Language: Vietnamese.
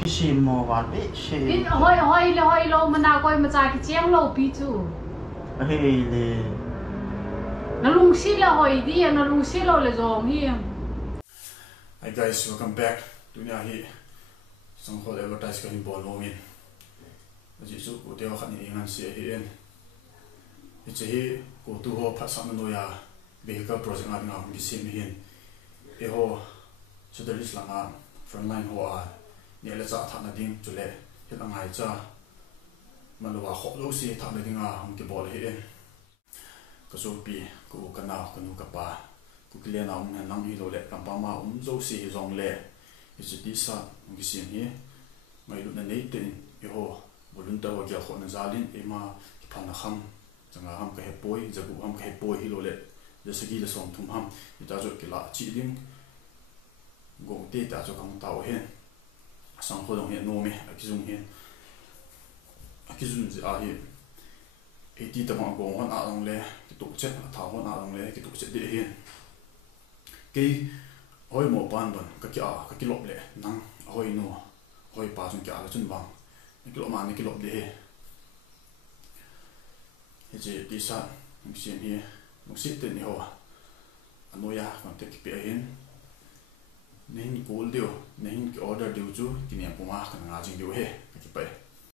cái sim mò vào đấy biết hoi lo mà nào coi mà chạy cái chiang lo bị chú hey le nó lung xí là hoi đi nó lung xí lo là giống hi. Hi guys, welcome back. Dunia hi sang hol advertise ka hin bol longin. Ji su ko teo khat ni ngan se hi en. Chi hi ko tu ho phat sam no ya vehicle project ngat ngam gi sim hin. E ho chudalis langa frontline ho a ni la cha thana ding chule he la ngai cha manwa kho lo si thana dinga hum ki bol hi en. Ka so pi ko kana ko nu ka pa ku klian na nang hi lo le kam pa ma zo si zong le is ti sa ngi sim hi ngai lu na nei te e ho bolun ta wa ja kho na zalin e ma ki phana kham changa ham ka he poi jagu ham ka he poi hi lo le je sagi le som thum ham ita jo ki la chi ding gong te ta jo kam ta o hen sang kho dong he no me akizung hen akizun ji a hi e ti ta ma gong hon a long le ki tu che tha hon a long le ki tu che de hen cái hoi mò ban ban cái lop lệ nang hoi no hoi pa chung kia là chân vàng cái lop mà cái lop lệ cái gì đi sa mình xem hi mình xịt tên nhau à anh nói còn tiếp cái hiện nên call điều nên cái order điều chú cái niệm của mà cái ngã chính điều he cái bài